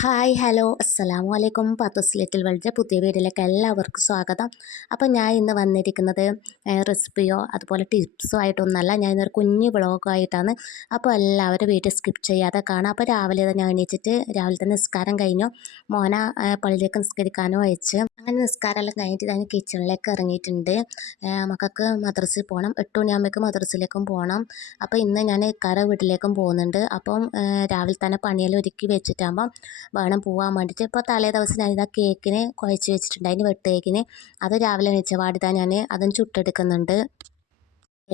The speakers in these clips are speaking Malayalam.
ഹായ് ഹലോ അസ്സലാമു അലൈക്കും പാത്തൂസ് ലിറ്റിൽ വേൾഡിൻ്റെ പുതിയ വീഡിയോയിലേക്ക് എല്ലാവർക്കും സ്വാഗതം. അപ്പോൾ ഞാൻ ഇന്ന് വന്നിരിക്കുന്നത് റെസിപ്പിയോ അതുപോലെ ടിപ്സോ ആയിട്ടൊന്നല്ല, ഞാൻ ഇന്നൊരു കുഞ്ഞു വ്ളോഗായിട്ടാണ്. അപ്പോൾ എല്ലാവരും വീഡിയോ സ്കിപ്പ് ചെയ്യാതെ കാണാം. അപ്പോൾ രാവിലെ ഞാൻ എണീച്ചിട്ട് രാവിലെ തന്നെ നിസ്കാരം കഴിഞ്ഞു, മോനെ പള്ളിയിലേക്ക് നിസ്കരിക്കാനോ അയച്ച് അങ്ങനെ നിസ്കാരമെല്ലാം കഴിഞ്ഞിട്ട് ഞാൻ കിച്ചണിലേക്ക് ഇറങ്ങിയിട്ടുണ്ട്. മക്കൾക്ക് മദ്രസയിൽ പോകണം, 8 മണിയാകുമ്പോഴേക്കും മദ്രസയിലേക്കും പോകണം. അപ്പോൾ ഇന്ന് ഞാൻ ഇക്കാടെ വീട്ടിലേക്കും പോകുന്നുണ്ട്. അപ്പം രാവിലെ തന്നെ പണിയെല്ലാം ഒരുക്കി വെച്ചിട്ടാകുമ്പം വേണം പോകാൻ വേണ്ടിയിട്ട്. ഇപ്പോൾ തലേ ദിവസം ഞാനിതാ കേക്കിന് കുഴച്ച് വെച്ചിട്ടുണ്ട്, അതിന് വെട്ട് കേക്കിന്. അത് രാവിലെ എണീച്ചപാടിതാ ഞാൻ അതും ചുട്ടെടുക്കുന്നുണ്ട്.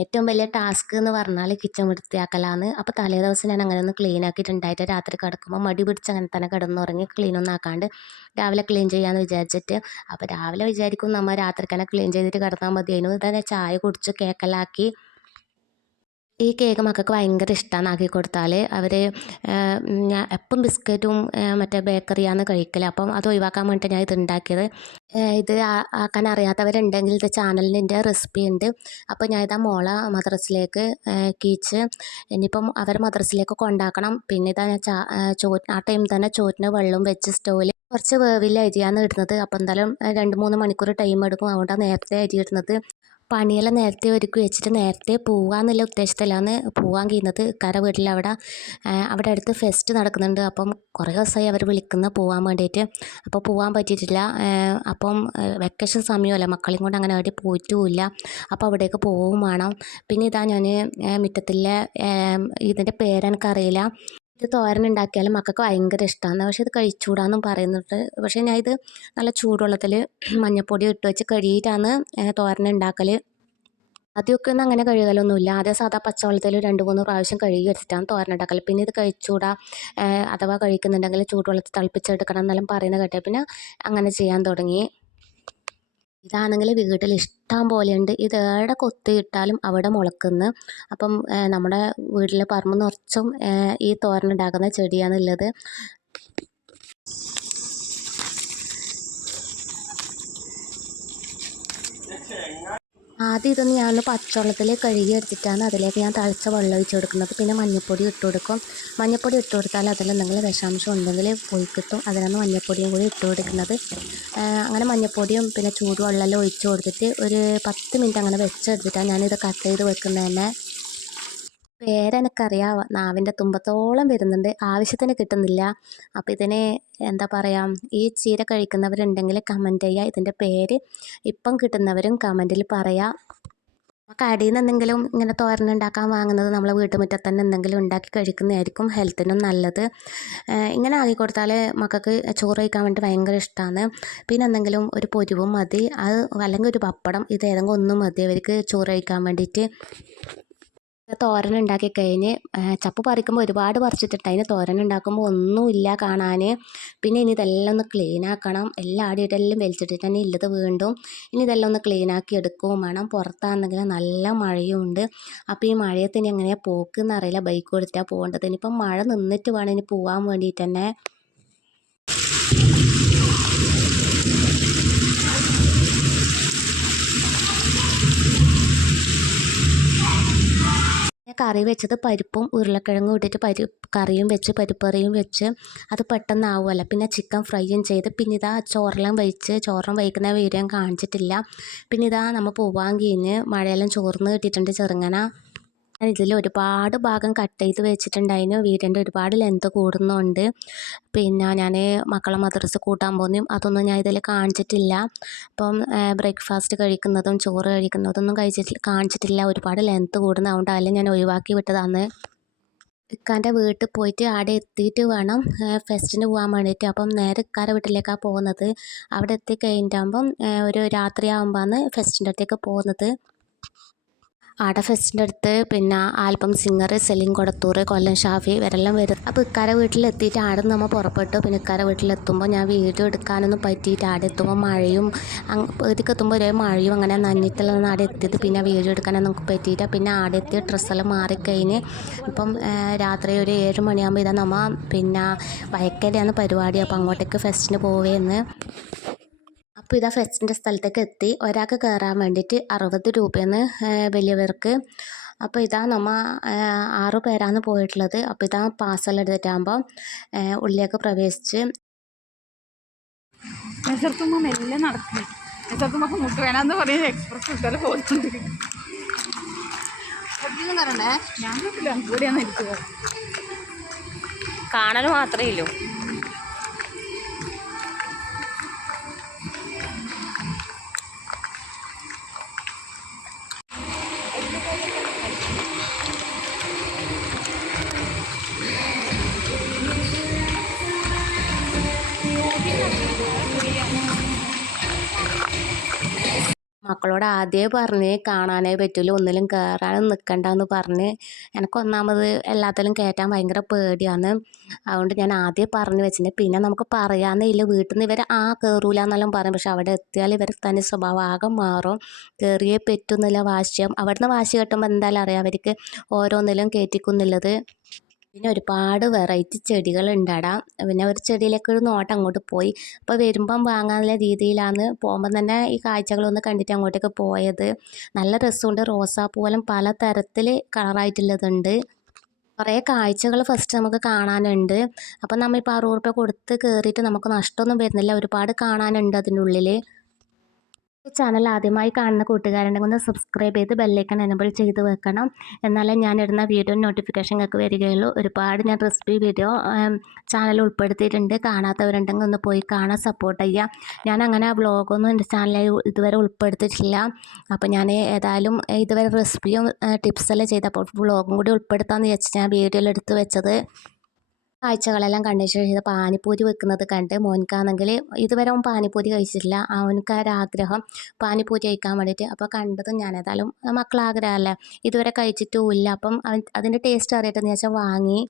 ഏറ്റവും വലിയ ടാസ്ക് എന്ന് പറഞ്ഞാൽ കിച്ചൺ വൃത്തിയാക്കലാണ്. അപ്പോൾ തലേ ദിവസം ഞാൻ അങ്ങനെ ഒന്ന് ക്ലീൻ ആക്കിയിട്ടുണ്ടായിട്ട് രാത്രി കിടക്കുമ്പോൾ മടി പിടിച്ച് അങ്ങനെ തന്നെ കിടന്നുറങ്ങി ക്ലീനൊന്നും ആക്കാണ്ട് രാവിലെ ക്ലീൻ ചെയ്യാമെന്ന് വിചാരിച്ചിട്ട്. അപ്പോൾ രാവിലെ വിചാരിക്കും നമ്മൾ രാത്രിക്കന്നെ ക്ലീൻ ചെയ്തിട്ട് കിടന്നാൽ മതിയായിരുന്നു. ഇതന്നെ ചായ കുടിച്ച് കേക്കെല്ലാം ഈ കേക്ക് മക്കൾക്ക് ഭയങ്കര ഇഷ്ടമാണ് ആക്കി കൊടുത്താൽ. അവർ ഞാൻ എപ്പം ബിസ്ക്കറ്റും മറ്റേ ബേക്കറിയാണ് കഴിക്കൽ. അപ്പം അത് ഒഴിവാക്കാൻ വേണ്ടിയിട്ട് ഞാൻ ഇത് ഉണ്ടാക്കിയത്. ഇത് ആക്കാൻ അറിയാത്തവരുണ്ടെങ്കിൽ ഇത് ചാനലിൽ എൻ്റെ റെസിപ്പി ഉണ്ട്. അപ്പോൾ ഞാൻ ഇതാ മോളെ മദ്രസിലേക്ക് കീച്ച് ഇനിയിപ്പം അവർ മദ്രസിലേക്ക് കൊണ്ടാക്കണം. പിന്നെ ഇതാ ഞാൻ ആ ടൈം തന്നെ ചോറ്റിന് വെള്ളം വെച്ച് സ്റ്റോവിൽ കുറച്ച് വേവില്ല അരിയാണ് ഇടുന്നത്. അപ്പോൾ എന്തായാലും 2-3 മണിക്കൂർ ടൈം എടുക്കും, അതുകൊണ്ടാണ് നേരത്തെ അരി ഇടുന്നത്. പണിയെല്ലാം നേരത്തെ ഒരുക്കി വെച്ചിട്ട് നേരത്തെ പോകാമെന്നുള്ള ഉദ്ദേശത്തിലാണ് പോകാൻ കഴിയുന്നത്. ഇക്കാടെ വീട്ടിൽ അവിടെ അടുത്ത് ഫെസ്റ്റ് നടക്കുന്നുണ്ട്. അപ്പം കുറേ ദിവസമായി അവർ വിളിക്കുന്ന പോകാൻ വേണ്ടിയിട്ട്. അപ്പോൾ പോകാൻ പറ്റിയിട്ടില്ല. അപ്പം വെക്കേഷൻ സമയമല്ല, മക്കളെയും കൊണ്ട് അങ്ങനെ അവിടെ പോയിട്ടുമില്ല. അപ്പോൾ അവിടേക്ക് പോവുകയും വേണം. പിന്നെ ഇതാ ഞാൻ മുറ്റത്തിലെ ഇതിൻ്റെ പേരെനിക്കറിയില്ല. ഇത് തോരൻ ഉണ്ടാക്കിയാലും മക്കൾക്ക് ഭയങ്കര ഇഷ്ടമാണ്, പക്ഷെ ഇത് കഴിച്ചുകൂടാന്നും പറയുന്നുണ്ട്. പക്ഷേ ഞാൻ ഇത് നല്ല ചൂടുവെള്ളത്തിൽ മഞ്ഞൾപ്പൊടി ഇട്ട് വെച്ച് കഴുകിയിട്ടാണ് തോരൻ ഉണ്ടാക്കൽ. ആദ്യമൊക്കെ ഒന്നും അങ്ങനെ കഴുകലൊന്നുമില്ല, ആദ്യം സാധാ പച്ചവെള്ളത്തിൽ 2-3 പ്രാവശ്യം കഴുകി വെച്ചിട്ടാണ് തോരൻ ഉണ്ടാക്കൽ. പിന്നെ ഇത് കഴിച്ചുകൂടാ, അഥവാ കഴിക്കുന്നുണ്ടെങ്കിൽ ചൂടുവെള്ളത്തിൽ തിളപ്പിച്ചെടുക്കണം എന്നെല്ലാം പറയുന്നത് കേട്ടെ പിന്നെ അങ്ങനെ ചെയ്യാൻ തുടങ്ങി. ഇതാണെങ്കിൽ വീട്ടിൽ ഇഷ്ടം പോലെയുണ്ട്. ഇത് എവിടെ കൊത്തിയിട്ടാലും അവിടെ മുളക്കുന്നു. അപ്പം നമ്മുടെ വീട്ടിൽ പറമ്പ് നിറച്ചും ഈ തോരനുണ്ടാക്കുന്ന ചെടിയാണുള്ളത്. ആദ്യം ഇതൊന്ന് ഞാൻ പച്ചവെള്ളത്തിൽ കഴുകി എടുത്തിട്ടാണ് അതിലേക്ക് ഞാൻ തിളച്ച വെള്ളം ഒഴിച്ച് കൊടുക്കുന്നത്. പിന്നെ മഞ്ഞൾപ്പൊടി ഇട്ട് കൊടുക്കും. മഞ്ഞൾപ്പൊടി ഇട്ട് കൊടുത്താൽ അതിൽ എന്തെങ്കിലും വിഷാംശം ഉണ്ടെങ്കിൽ പോയി കിട്ടും, അതിനാണ് മഞ്ഞൾപ്പൊടിയും കൂടി ഇട്ട് കൊടുക്കുന്നത്. അങ്ങനെ മഞ്ഞൾപ്പൊടിയും പിന്നെ ചൂടുവെള്ളമെല്ലാം ഒഴിച്ച് കൊടുത്തിട്ട് ഒരു 10 മിനിറ്റ് അങ്ങനെ വെച്ചെടുത്തിട്ടാണ് ഞാനിത് കട്ട് ചെയ്ത് വെക്കുന്നത് തന്നെ. പേരെനിക്കറിയാം, നാവിൻ്റെ തുമ്പത്തോളം വരുന്നുണ്ട്, ആവശ്യത്തിന് കിട്ടുന്നില്ല. അപ്പോൾ ഇതിന് എന്താ പറയുക, ഈ ചീര കഴിക്കുന്നവരുണ്ടെങ്കിൽ കമൻറ്റ് ചെയ്യുക. ഇതിൻ്റെ പേര് ഇപ്പം കിട്ടുന്നവരും കമൻറ്റിൽ പറയാം. കടയിൽ നിന്ന് എന്തെങ്കിലും ഇങ്ങനെ തോരനുണ്ടാക്കാൻ വാങ്ങുന്നത് നമ്മളെ വീട്ടുമുറ്റത്ത് തന്നെ എന്തെങ്കിലും ഉണ്ടാക്കി കഴിക്കുന്നതായിരിക്കും ഹെൽത്തിനും നല്ലത്. ഇങ്ങനെ ആക്കി കൊടുത്താൽ മക്കൾക്ക് ചോറ് കഴിക്കാൻ വേണ്ടി ഭയങ്കര ഇഷ്ടമാണ്. പിന്നെ എന്തെങ്കിലും ഒരു പൊരിവും മതി, അത് അല്ലെങ്കിൽ ഒരു പപ്പടം, ഇത് ഏതെങ്കിലും ഒന്നും മതി അവർക്ക് ചോറ് കഴിക്കാൻ വേണ്ടിയിട്ട്. തോരൻ ഉണ്ടാക്കി കഴിഞ്ഞ് ചപ്പ് പറിക്കുമ്പോൾ ഒരുപാട് പറിച്ചിട്ടുണ്ട്, അതിന് തോരൻ ഉണ്ടാക്കുമ്പോൾ ഒന്നുമില്ല കാണാൻ. പിന്നെ ഇനി ഇതെല്ലാം ഒന്ന് ക്ലീൻ ആക്കണം. എല്ലാം ആടിയിട്ടെല്ലാം വലിച്ചിട്ടിട്ട് തന്നെ ഇല്ലത് വീണ്ടും ഇനി ഇതെല്ലാം ഒന്ന് ക്ലീൻ ആക്കി എടുക്കുകയും വേണം. പുറത്താണെങ്കിൽ നല്ല മഴയുണ്ട്. അപ്പോൾ ഈ മഴയത്ത് ഇനി എങ്ങനെയാണ് പോക്കെന്നറിയില്ല, ബൈക്ക് കൊടുത്തിട്ടാണ് പോകേണ്ടത്. ഇനിയിപ്പം മഴ നിന്നിട്ട് വേണം ഇനി പോകാൻ വേണ്ടിയിട്ട് തന്നെ. കറി വെച്ചത് പരിപ്പും ഉരുളക്കിഴങ്ങും ഇട്ടിട്ട് കറിയും വെച്ച് പരിപ്പറിയും വെച്ച് അത് പെട്ടെന്നാവുമല്ലോ. പിന്നെ ചിക്കൻ ഫ്രൈയും ചെയ്ത് പിന്നെ ഇതാ ചോറെല്ലാം വഹിച്ച് ചോറും വഹിക്കുന്ന വീഡിയോ ഞാൻ കാണിച്ചിട്ടില്ല. പിന്നെ ഇതാ നമ്മൾ പോവാൻ കഴിഞ്ഞ് മഴയെല്ലാം ചോർന്ന് കിട്ടിയിട്ടുണ്ട് ചെറുങ്ങനെ. ഇതിൽ ഒരുപാട് ഭാഗം കട്ട് ചെയ്ത് വെച്ചിട്ടുണ്ടായിരുന്നു, വീഡിയോൻ്റെ ഒരുപാട് ലെങ്ത് കൂടുന്നുണ്ട്. പിന്നെ ഞാൻ മക്കളെ മദ്രസ കൂട്ടാൻ പോകുന്നതും അതൊന്നും ഞാൻ ഇതിൽ കാണിച്ചിട്ടില്ല. അപ്പം ബ്രേക്ക്ഫാസ്റ്റ് കഴിക്കുന്നതും ചോറ് കഴിക്കുന്നതൊന്നും കാണിച്ചിട്ടില്ല, ഒരുപാട് ലെങ്ത് കൂടുന്നതുകൊണ്ട് അതിൽ ഞാൻ ഒഴിവാക്കി വിട്ടതാണ്. ഇക്കാൻ്റെ വീട്ടിൽ പോയിട്ട് അവിടെ എത്തിയിട്ട് വേണം ഫെസ്റ്റിന് പോകാൻ വേണ്ടിയിട്ട്. അപ്പം നേരെ ഇക്കാൻ്റെ വീട്ടിലേക്കാണ് പോകുന്നത്. അവിടെ എത്തിക്കഴിഞ്ഞിട്ടാകുമ്പം ഒരു രാത്രിയാകുമ്പോഴാണ് ഫെസ്റ്റിൻ്റെ അടുത്തേക്ക് പോകുന്നത്. ആടെ ഫെസ്റ്റിൻ്റെ അടുത്ത് പിന്നെ ആൽബം സിംഗർ സെലിൻ കൊടത്തൂർ, കൊല്ലം ഷാഫി ഇവരെല്ലാം വരും. അപ്പോൾ ഇക്കാരെ വീട്ടിലെത്തിയിട്ട് ആടെ നമ്മൾ പുറപ്പെട്ടു. പിന്നെ ഇക്കാരെ വീട്ടിലെത്തുമ്പോൾ ഞാൻ വീഡിയോ എടുക്കാനൊന്നും പറ്റിയിട്ട് ആടെ എത്തുമ്പോൾ മഴയും വീട്ടിലേക്ക് എത്തുമ്പോൾ ഒരേ മഴയും അങ്ങനെ നനഞ്ഞിട്ടുള്ളതാണ് ആടെ എത്തിയത്. പിന്നെ വീഡിയോ എടുക്കാനൊന്നും നമുക്ക് പറ്റിയില്ല. പിന്നെ ആടെ എത്തിയ ഡ്രസ്സെല്ലാം മാറിക്കഴിഞ്ഞ് ഇപ്പം രാത്രി ഒരു 7 മണിയാകുമ്പോൾ ഇതാ നമ്മൾ പിന്നെ വയക്കരയാണ് പരിപാടി. അപ്പോൾ അങ്ങോട്ടേക്ക് ഫെസ്റ്റിന് പോവുകയെന്ന്. അപ്പോൾ ഇതാ ഫെസ്റ്റിൻ്റെ സ്ഥലത്തേക്ക് എത്തി. ഒരാൾക്ക് കയറാൻ വേണ്ടിയിട്ട് 60 രൂപയാണ് വലിയവർക്ക്. അപ്പോൾ ഇതാ നമ്മ 6 പേരാണ് പോയിട്ടുള്ളത്. അപ്പോൾ ഇതാ പാർസൽ എടുത്തിട്ടാകുമ്പോൾ ഉള്ളിലേക്ക് പ്രവേശിച്ച് മെസ്സർത്തുമ്പോൾ മെല്ലെ നടക്കണം. മെസ്സർത്തുമ്പോൾ മുട്ട് വേണമെന്ന് പറയുന്നത് എക്സ്പ്രസ് ഇട്ടാൽ പോകുന്നുണ്ട്. പറയണ്ടേ ഞാൻ നോക്കില്ല, കൂടിയാന്ന് ഇരിക്കുക. കാണൽ മാത്രമേ ഉള്ളൂ. മക്കളോട് ആദ്യമേ പറഞ്ഞ് കാണാനേ പറ്റില്ല, ഒന്നിലും കയറാനും നിൽക്കണ്ടെന്ന് പറഞ്ഞ്. എനിക്ക് ഒന്നാമത് എല്ലാത്തിലും കയറ്റാൻ ഭയങ്കര പേടിയാണ്. അതുകൊണ്ട് ഞാൻ ആദ്യം പറഞ്ഞു വെച്ചിട്ടുണ്ട്. പിന്നെ നമുക്ക് പറയാനേ ഇല്ല, വീട്ടിൽ നിന്ന് ഇവർ കയറൂല എന്നെല്ലാം പറയും. പക്ഷെ അവിടെ എത്തിയാൽ ഇവർ തനി സ്വഭാവം ആകെ മാറും. കയറിയേ പറ്റുന്നില്ല വാശിയും. അവിടെ നിന്ന് വാശി കെട്ടുമ്പോൾ എന്തായാലും അറിയാം അവർക്ക് ഓരോന്നിലും കയറ്റിക്കുന്നുള്ളത്. പിന്നെ ഒരുപാട് വെറൈറ്റി ചെടികളുണ്ട് അവിടെ. പിന്നെ ഒരു ചെടിയിലേക്ക് ഒരു നോട്ടം അങ്ങോട്ട് പോയി. അപ്പോൾ വരുമ്പം വാങ്ങാനുള്ള രീതിയിലാണ് പോകുമ്പം തന്നെ ഈ കാഴ്ചകളൊന്ന് കണ്ടിട്ട് അങ്ങോട്ടേക്ക് പോയത്. നല്ല രസമുണ്ട്. റോസാപ്പൂവെല്ലാം പല തരത്തിൽ കളറായിട്ടുള്ളതുണ്ട്. കുറേ കാഴ്ചകൾ ഫസ്റ്റ് നമുക്ക് കാണാനുണ്ട്. അപ്പം നമ്മളിപ്പോൾ 60 രൂപ കൊടുത്ത് കയറിയിട്ട് നമുക്ക് നഷ്ടമൊന്നും വരുന്നില്ല. ഒരുപാട് കാണാനുണ്ട് അതിനുള്ളിൽ. ഈ ചാനൽ ആദ്യമായി കാണുന്ന കൂട്ടുകാരുണ്ടെങ്കിൽ ഒന്ന് സബ്സ്ക്രൈബ് ചെയ്ത് ബെല്ലൈക്കൺ എനേബിൾ ചെയ്ത് വെക്കണം. എന്നാലേ ഞാനിടുന്ന വീഡിയോ നോട്ടിഫിക്കേഷൻ ഒക്കെ വരികയുള്ളൂ. ഒരുപാട് ഞാൻ റെസിപ്പി വീഡിയോ ചാനൽ ഉൾപ്പെടുത്തിയിട്ടുണ്ട്. കാണാത്തവരുണ്ടെങ്കിൽ ഒന്ന് പോയി കാണാൻ സപ്പോർട്ട് ചെയ്യുക. ഞാൻ അങ്ങനെ വ്ളോഗൊന്നും എൻ്റെ ചാനലിൽ ഇതുവരെ ഉൾപ്പെടുത്തിയിട്ടില്ല. അപ്പോൾ ഞാൻ ഏതായാലും ഇതുവരെ റെസിപ്പിയും ടിപ്സെല്ലാം ചെയ്തപ്പോൾ വ്ളോഗും കൂടി ഉൾപ്പെടുത്താമെന്ന് വിചാരിച്ച് ഞാൻ വീഡിയോയിൽ എടുത്ത് വെച്ചത്. കാഴ്ചകളെല്ലാം കണ്ടതിന് ശേഷം പാനിപ്പൂരി വെക്കുന്നത് കണ്ട് മോനിക്കാണെങ്കിൽ ഇതുവരെ അവൻ പാനിപ്പൂരി കഴിച്ചിട്ടില്ല. അവനക്ക് ഒരാഗ്രഹം പാനിപ്പൂരി കഴിക്കാൻ വേണ്ടിയിട്ട്. അപ്പോൾ കണ്ടതും ഞാൻ ഏതായാലും മക്കളാഗ്രഹമല്ലേ, ഇതുവരെ കഴിച്ചിട്ടും ഇല്ല. അപ്പം അതിൻ്റെ ടേസ്റ്റ് അറിയട്ടെന്ന് വെച്ചാൽ വാങ്ങി.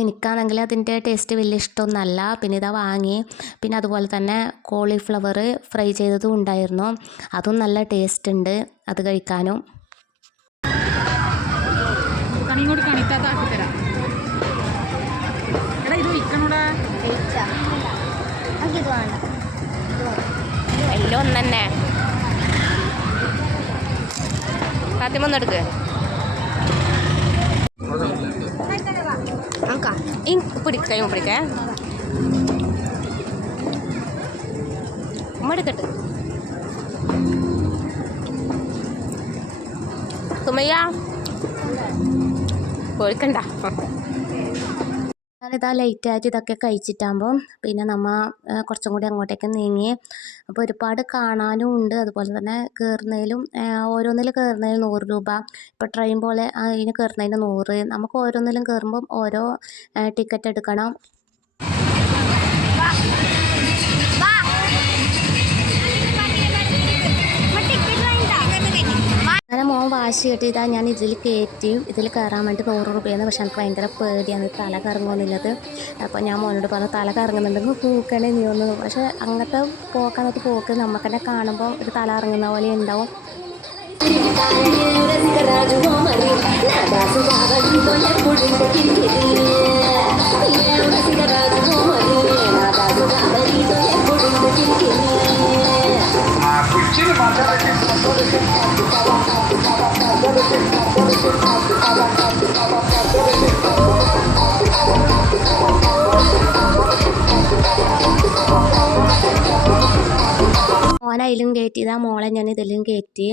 എനിക്കാണെങ്കിൽ അതിൻ്റെ ടേസ്റ്റ് വലിയ ഇഷ്ടമൊന്നുമല്ല. പിന്നെ ഇതാ വാങ്ങി. പിന്നെ അതുപോലെ തന്നെ കോളിഫ്ലവർ ഫ്രൈ ചെയ്തതും ഉണ്ടായിരുന്നു. അതും നല്ല ടേസ്റ്റ് ഉണ്ട് അത് കഴിക്കാനും. കണിങ്ങോട്ട് കണിത്താത്താക്കി തരാം. എടാ ഇത് വയ്ക്കണോടാ. എല്ലാം ഒന്ന് തന്നെ സാധ്യമൊന്നെടുക്ക്. പിടിക്കേ എടുക്കട്ടെ സുമയ്യ പോയിക്കണ്ട. ഞാനിതാ ലൈറ്റായിട്ട് ഇതൊക്കെ കഴിച്ചിട്ടാകുമ്പോൾ പിന്നെ നമ്മൾ കുറച്ചും കൂടി അങ്ങോട്ടേക്ക് നീങ്ങി. അപ്പോൾ ഒരുപാട് കാണാനും ഉണ്ട്. അതുപോലെ തന്നെ കയറുന്നതിലും ഓരോന്നിൽ കയറുന്നതിന് 100 രൂപ. ഇപ്പോൾ ട്രെയിൻ പോലെ അതിന് കയറുന്നതിന് 100. നമുക്ക് ഓരോന്നിലും കയറുമ്പം ഓരോ ടിക്കറ്റ് എടുക്കണം. അങ്ങനെ മോൻ വാശി കെട്ടിയിട്ടാ ഞാൻ ഇതിൽ കയറ്റി. ഇതിൽ കയറാൻ വേണ്ടി 100 രൂപയാണ്. പക്ഷെ എനിക്ക് ഭയങ്കര പേടിയാണ് തല കറങ്ങുമെന്നുള്ളത്. അപ്പോൾ ഞാൻ മോനോട് പറഞ്ഞു തല കറങ്ങുന്നുണ്ടെങ്കിൽ പൂക്കണേ നീ ഒന്ന്. പക്ഷെ അങ്ങനത്തെ പോക്കാന്നൊക്കെ പോക്ക് നമുക്ക് തന്നെ കാണുമ്പോൾ ഒരു തല ഇറങ്ങുന്ന പോലെ ഉണ്ടാവും. മോനതിലും കയറ്റി. ഇതാ മോളെ ഞാൻ ഇതിലും കയറ്റി.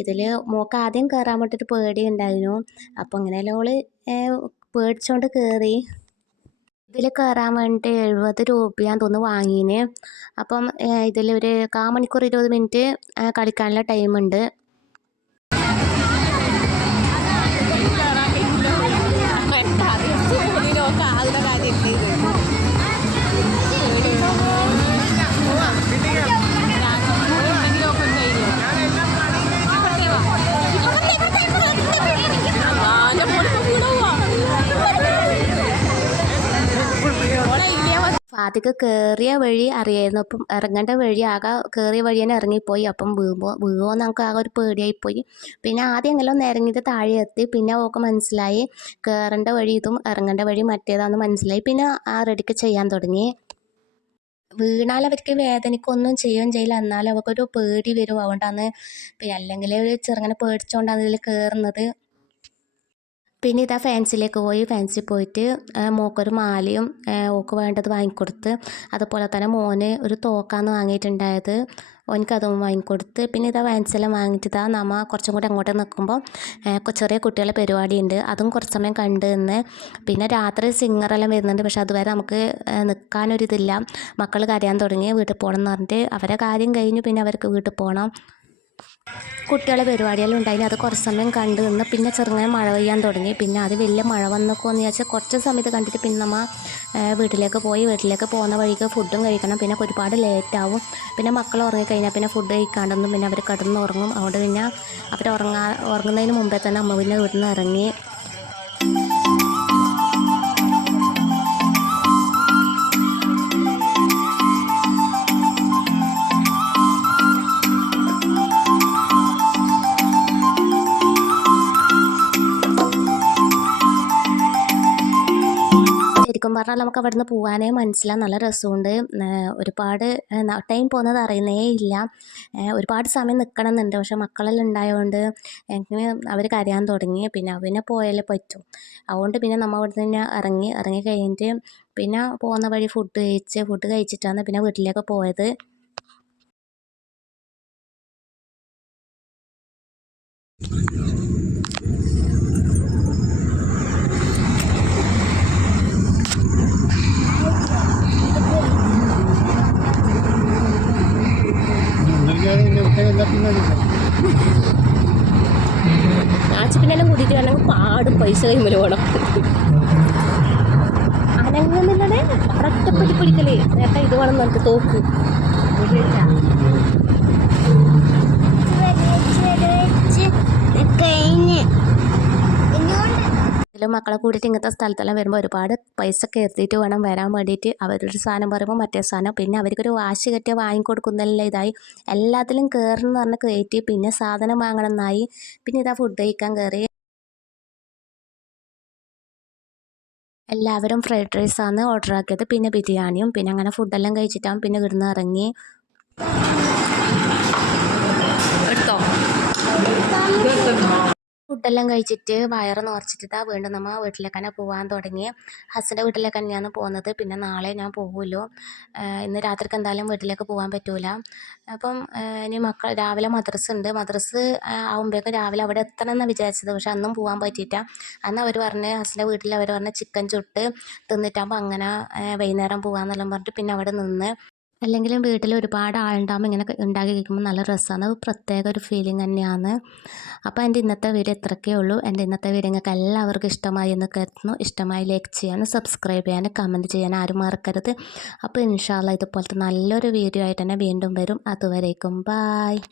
ഇതിൽ മോൾക്ക് ആദ്യം കയറാൻ വേണ്ടിയിട്ട് പേടി ഉണ്ടായിരുന്നു. അപ്പോൾ അങ്ങനെയല്ല ഓള് പേടിച്ചോണ്ട് കയറി. ഇതിൽ കയറാൻ വേണ്ടി 70 രൂപയാന്ന് തോന്നുന്നു വാങ്ങീന്. അപ്പം ഇതിലൊരു 1/4 മണിക്കൂർ 20 മിനിറ്റ് കളിക്കാനുള്ള ടൈമുണ്ട്. ആദ്യമൊക്കെ കയറിയ വഴി അറിയായിരുന്നു. അപ്പം ഇറങ്ങേണ്ട വഴി കയറിയ വഴി തന്നെ ഇറങ്ങിപ്പോയി. അപ്പം വീഴുമോ നമുക്ക് ആകെ ഒരു പേടിയായിപ്പോയി. പിന്നെ ആദ്യം എങ്ങനെ ഒന്ന് ഇറങ്ങിയിട്ട് താഴെ എത്തി. പിന്നെ ഓക്ക് മനസ്സിലായി കയറേണ്ട വഴി ഇതും ഇറങ്ങേണ്ട വഴി മറ്റേതാണെന്ന് മനസ്സിലായി. പിന്നെ ആ റെഡിക്ക് ചെയ്യാൻ തുടങ്ങി. വീണാൽ അവർക്ക് വേദനയ്ക്കൊന്നും ചെയ്യുകയും ചെയ്യില്ല, എന്നാലും അവർക്കൊരു പേടി വരും. അതുകൊണ്ടാണ് പിന്നെ അല്ലെങ്കിൽ ഒരു ചെറുങ്ങനെ പേടിച്ചുകൊണ്ടാണ് ഇതിൽ കയറുന്നത്. പിന്നെ ഇതാ ഫാൻസിലേക്ക് പോയി. ഫാൻസിൽ പോയിട്ട് മോക്കൊരു മാലയും ഓക്ക് വേണ്ടത് വാങ്ങിക്കൊടുത്ത്. അതുപോലെ തന്നെ മോന് ഒരു തോക്കാന്ന് വാങ്ങിയിട്ടുണ്ടായത്, ഓനിക്കതും വാങ്ങിക്കൊടുത്ത്. പിന്നെ ഇതാ ഫാൻസെല്ലാം വാങ്ങിയിട്ട് ഇതാ നമ്മ കുറച്ചും കൂടി അങ്ങോട്ട് നിൽക്കുമ്പോൾ ചെറിയ കുട്ടികളുടെ പരിപാടിയുണ്ട്, അതും കുറച്ച് സമയം കണ്ടു നിന്ന്. പിന്നെ രാത്രി സിംഗറെല്ലാം വരുന്നുണ്ട്, പക്ഷെ അതുവരെ നമുക്ക് നിൽക്കാനൊരിതില്ല. മക്കൾ കരയാൻ തുടങ്ങി, വീട്ടിൽ പോകണം എന്ന് പറഞ്ഞിട്ട്. അവരെ കാര്യം കഴിഞ്ഞു, പിന്നെ അവർക്ക് വീട്ടിൽ പോകണം. കുട്ടികളെ പരിപാടിയെല്ലാം ഉണ്ടായിന്, അത് കുറച്ച് സമയം കണ്ടു നിന്ന്. പിന്നെ ചെറുങ്ങനെ മഴ പെയ്യാൻ തുടങ്ങി. പിന്നെ അത് വലിയ മഴ വന്നോന്ന് വിചാരിച്ചാൽ കുറച്ച് സമയത്ത് കണ്ടിട്ട് പിന്നെ നമ്മൾ വീട്ടിലേക്ക് പോയി. വീട്ടിലേക്ക് പോകുന്ന വഴിക്ക് ഫുഡും കഴിക്കണം, പിന്നെ ഒരുപാട് ലേറ്റാവും. പിന്നെ മക്കൾ ഉറങ്ങിക്കഴിഞ്ഞാൽ പിന്നെ ഫുഡ് കഴിക്കാണ്ടൊന്നും പിന്നെ അവർ കിടന്നുറങ്ങും. അതുകൊണ്ട് പിന്നെ അവർ ഉറങ്ങുന്നതിന് മുമ്പേ തന്നെ അമ്മ പിന്നെ വീട്ടിൽ നിന്ന് ഇറങ്ങി. ശരിക്കും പറഞ്ഞാൽ നമുക്ക് അവിടെ നിന്ന് പോകാനേ മനസ്സിലാവും, നല്ല രസമുണ്ട്. ഒരുപാട് ടൈം പോകുന്നത് അറിയുന്നേ ഇല്ല. ഒരുപാട് സമയം നിൽക്കണം എന്നുണ്ട്, പക്ഷെ മക്കളെല്ലാം ഉണ്ടായതുകൊണ്ട് എനിക്ക് അവർ കരയാൻ തുടങ്ങി. പിന്നെ പോയാലേ പറ്റും. അതുകൊണ്ട് പിന്നെ നമ്മൾ അവിടെ നിന്ന് ഇറങ്ങി കഴിഞ്ഞിട്ട് പിന്നെ പോകുന്ന വഴി ഫുഡ് കഴിച്ചിട്ടാണ് പിന്നെ വീട്ടിലേക്ക് പോയത്. ആച്ചിപ്പിന്നെല്ലാം കൂട്ടിയിട്ട് വേണമെങ്കിൽ പാടും പൈസ കൈമല് വേണം. അനങ്ങുന്നില്ലേ ഒറ്റപ്പെട്ടി പിടിക്കലേ നേരത്തെ ഇത് വേണം നമുക്ക് തോക്ക്. ഇതിലും മക്കളെ കൂട്ടിയിട്ട് ഇങ്ങനത്തെ സ്ഥലത്തെല്ലാം വരുമ്പോൾ ഒരുപാട് പൈസ കരുതിയിട്ട് വേണം വരാൻ വേണ്ടിയിട്ട്. അവരൊരു സാധനം പറയുമ്പോൾ മറ്റേ സാധനം, പിന്നെ അവർക്കൊരു വാശി കെട്ടിയ വാങ്ങിക്കൊടുക്കുന്നതെല്ലാം ഇതായി. എല്ലാത്തിലും കയറണം എന്ന് പറഞ്ഞാൽ കയറ്റി, പിന്നെ സാധനം വാങ്ങണം എന്നായി. പിന്നെ ഇതാ ഫുഡ് കഴിക്കാൻ കയറി. എല്ലാവരും ഫ്രൈഡ് റൈസാണ് ഓർഡർ ആക്കിയത്, പിന്നെ ബിരിയാണിയും. പിന്നെ അങ്ങനെ ഫുഡെല്ലാം കഴിച്ചിട്ടാകും പിന്നെ ഇവിടുന്ന് ഇറങ്ങി. ഫുഡെല്ലാം കഴിച്ചിട്ട് വയറ് നിറച്ചിട്ട് വീണ്ടും നമ്മൾ വീട്ടിലേക്ക് തന്നെ പോകാൻ തുടങ്ങി. ഹസ്സിൻ്റെ വീട്ടിലേക്ക് തന്നെയാണ് പോകുന്നത്. പിന്നെ നാളെ ഞാൻ പോകുമല്ലോ, ഇന്ന് രാത്രിക്ക് എന്തായാലും വീട്ടിലേക്ക് പോകാൻ പറ്റൂല. അപ്പം ഇനി മക്കൾ രാവിലെ മദ്രസ ഉണ്ട്. മദ്രസ് ആകുമ്പോഴേക്കും രാവിലെ അവിടെ എത്തണം എന്നാണ് വിചാരിച്ചത്, പക്ഷെ അന്നും പോകാൻ പറ്റിയിട്ട. അന്ന് അവർ പറഞ്ഞ് ഹസ്സിൻ്റെ വീട്ടിൽ അവർ പറഞ്ഞ് ചിക്കൻ ചുട്ട് തിന്നിട്ടാകുമ്പോൾ അങ്ങനെ വൈകുന്നേരം പോകാമെന്നെല്ലാം പറഞ്ഞിട്ട് പിന്നെ അവിടെ നിന്ന്. അല്ലെങ്കിലും വീട്ടിൽ ഒരുപാട് ആളുണ്ടാകുമ്പോൾ ഇങ്ങനെ ഉണ്ടാക്കി കഴിക്കുമ്പോൾ നല്ല രസമാണ്, അത് പ്രത്യേക ഒരു ഫീലിംഗ് തന്നെയാണ്. അപ്പോൾ എൻ്റെ ഇന്നത്തെ വീഡിയോ ഇത്രയൊക്കെ ഉള്ളൂ. എൻ്റെ ഇന്നത്തെ വീഡിയോ നിങ്ങൾക്ക് എല്ലാവർക്കും ഇഷ്ടമായി എന്ന് കരുതുന്നു. ഇഷ്ടമായി ലൈക്ക് ചെയ്യാനും സബ്സ്ക്രൈബ് ചെയ്യാനും കമൻറ്റ് ചെയ്യാനും ആരും മറക്കരുത്. അപ്പോൾ ഇൻഷാ അല്ലാഹ് ഇതുപോലത്തെ നല്ലൊരു വീഡിയോ ആയിട്ട് തന്നെ വീണ്ടും വരും. അതുവരേക്കും ബായ്.